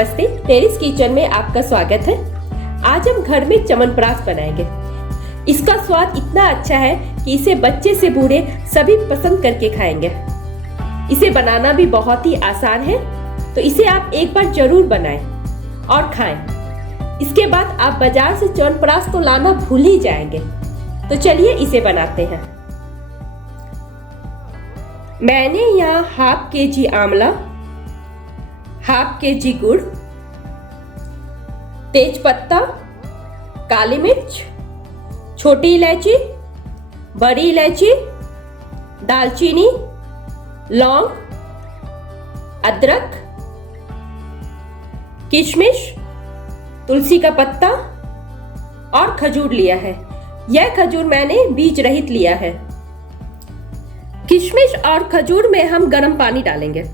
नमस्ते, terrace kitchen में आपका स्वागत है। आज हम घर में च्यवनप्राश बनाएंगे। इसका स्वाद इतना अच्छा है कि इसे बच्चे से बूढ़े सभी पसंद करके खाएंगे। इसे बनाना भी बहुत ही आसान है, तो इसे आप एक बार जरूर बनाएं और खाएं। इसके बाद आप बाजार से च्यवनप्राश तो लाना भूल ही जाएंगे। तो चलिए इसे बनाते हैं। मैंने यहाँ हाफ केजी आंवला, हाफ केजी गुड़, तेज पत्ता, काली मिर्च, छोटी इलायची, बड़ी इलायची, दालचीनी, लौंग, अदरक, किशमिश, तुलसी का पत्ता और खजूर लिया है। यह खजूर मैंने बीज रहित लिया है। किशमिश और खजूर में हम गर्म पानी डालेंगे।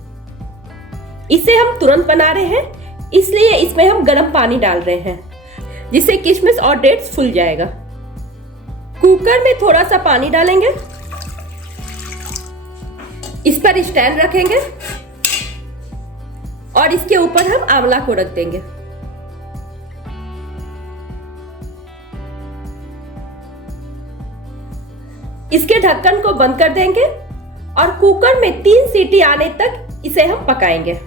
इसे हम तुरंत बना रहे हैं, इसलिए इसमें हम गर्म पानी डाल रहे हैं, जिससे किशमिश और डेट्स फूल जाएगा। कुकर में थोड़ा सा पानी डालेंगे, इस पर स्टैंड रखेंगे और इसके ऊपर हम आंवला को रख देंगे। इसके ढक्कन को बंद कर देंगे और कुकर में 3 सीटी आने तक इसे हम पकाएंगे।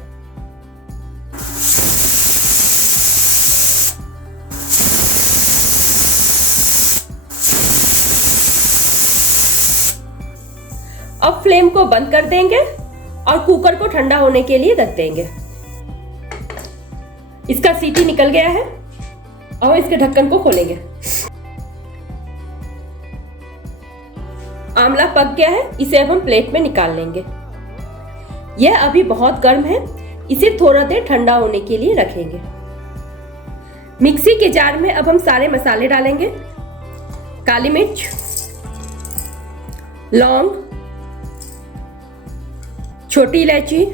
अब फ्लेम को बंद कर देंगे और कुकर को ठंडा होने के लिए रख देंगे। इसका सीटी निकल गया है और इसके ढक्कन को खोलेंगे। आंवला पक गया है, इसे अब हम प्लेट में निकाल लेंगे। यह अभी बहुत गर्म है, इसे थोड़ा देर ठंडा होने के लिए रखेंगे। मिक्सी के जार में अब हम सारे मसाले डालेंगे। काली मिर्च, लौंग, छोटी इलायची,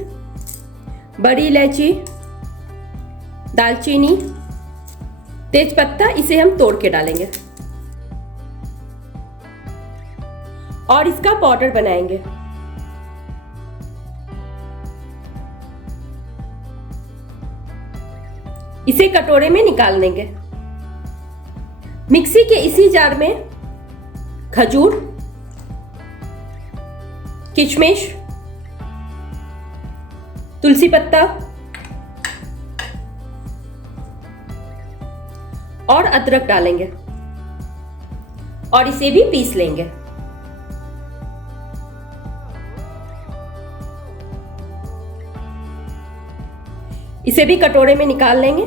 बड़ी इलायची, दालचीनी, तेज पत्ता, इसे हम तोड़ के डालेंगे और इसका पाउडर बनाएंगे। इसे कटोरे में निकाल लेंगे। मिक्सी के इसी जार में खजूर, किशमिश, तुलसी पत्ता और अदरक डालेंगे और इसे भी पीस लेंगे। इसे भी कटोरे में निकाल लेंगे।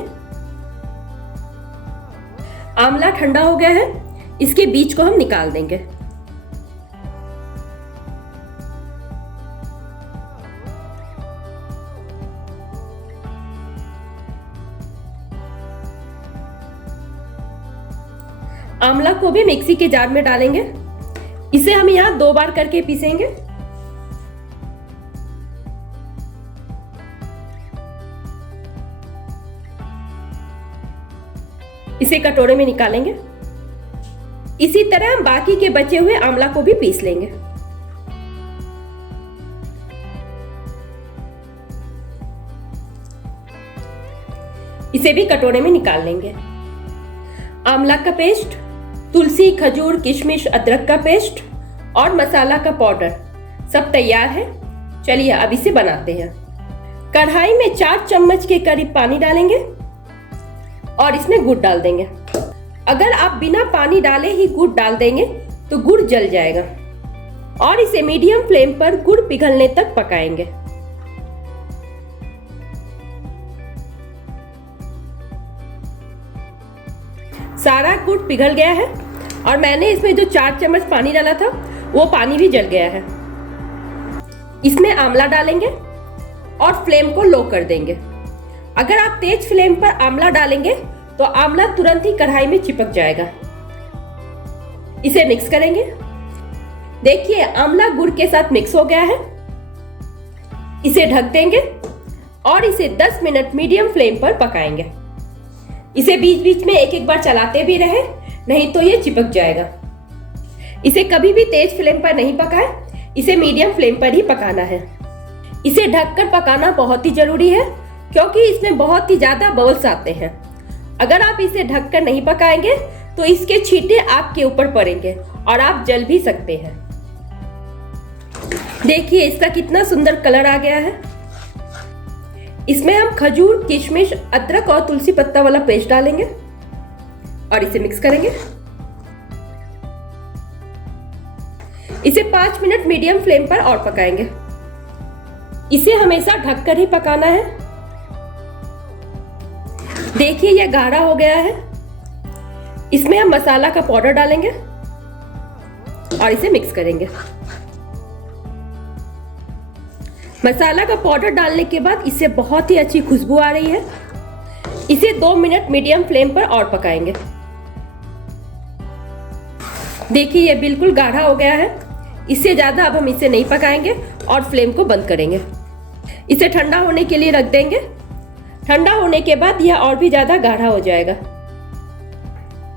आंवला ठंडा हो गया है, इसके बीज को हम निकाल देंगे। आंवला को भी मिक्सी के जार में डालेंगे। इसे हम यहां 2 बार करके पीसेंगे। इसे कटोरे में निकालेंगे। इसी तरह हम बाकी के बचे हुए आंवला को भी पीस लेंगे। इसे भी कटोरे में निकाल लेंगे। आंवला का पेस्ट, तुलसी, खजूर, किशमिश, अदरक का पेस्ट और मसाला का पाउडर सब तैयार है। चलिए अब इसे बनाते हैं। कढ़ाई में 4 चम्मच के करीब पानी डालेंगे और इसमें गुड़ डाल देंगे। अगर आप बिना पानी डाले ही गुड़ डाल देंगे तो गुड़ जल जाएगा और इसे मीडियम फ्लेम पर गुड़ पिघलने तक पकाएंगे। सारा गुड़ पिघल गया है और मैंने इसमें जो 4 चम्मच पानी डाला था वो पानी भी जल गया है। इसमें आंवला डालेंगे और फ्लेम को लो कर देंगे। अगर आप तेज फ्लेम पर आंवला डालेंगे तो आंवला तुरंत ही कढ़ाई में चिपक जाएगा। इसे मिक्स करेंगे। देखिए आंवला गुड़ के साथ मिक्स हो गया है। इसे ढक देंगे और इसे 10 मिनट मीडियम फ्लेम पर पकाएंगे। इसे बीच बीच में एक बार चलाते भी रहे, नहीं तो ये चिपक जाएगा। इसे कभी भी तेज फ्लेम पर नहीं पकाएं, इसे मीडियम फ्लेम पर ही पकाना है। इसे ढककर पकाना बहुत ही जरूरी है क्योंकि इसमें बहुत ही ज्यादा बबल्स आते हैं। अगर आप इसे ढककर नहीं पकाएंगे तो इसके छींटे आपके ऊपर पड़ेंगे और आप जल भी सकते हैं। देखिए इसका कितना सुंदर कलर आ गया है। इसमें हम खजूर, किशमिश, अदरक और तुलसी पत्ता वाला पेस्ट डालेंगे और इसे मिक्स करेंगे। इसे 5 मिनट मीडियम फ्लेम पर और पकाएंगे। इसे हमेशा ढककर ही पकाना है। देखिए यह गाढ़ा हो गया है। इसमें हम मसाला का पाउडर डालेंगे और इसे मिक्स करेंगे। मसाला का पाउडर डालने के बाद इससे बहुत ही अच्छी खुशबू आ रही है। इसे 2 मिनट मीडियम फ्लेम पर और पकाएंगे। देखिए यह बिल्कुल गाढ़ा हो गया है। इससे ज्यादा अब हम इसे नहीं पकाएंगे और फ्लेम को बंद करेंगे। इसे ठंडा होने के लिए रख देंगे। ठंडा होने के बाद यह और भी ज्यादा गाढ़ा हो जाएगा।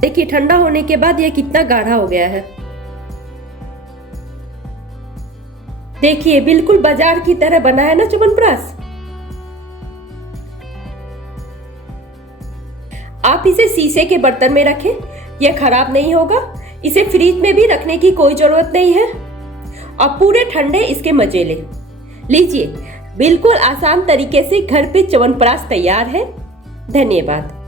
देखिए ठंडा होने के बाद यह कितना गाढ़ा हो गया है। देखिए बिल्कुल बाजार की तरह बना है ना च्यवनप्राश। आप इसे शीशे के बर्तन में रखें, यह खराब नहीं होगा। इसे फ्रिज में भी रखने की कोई जरूरत नहीं है और पूरे ठंडे इसके मजे ले लीजिए। बिल्कुल आसान तरीके से घर पे च्यवनप्राश तैयार है। धन्यवाद।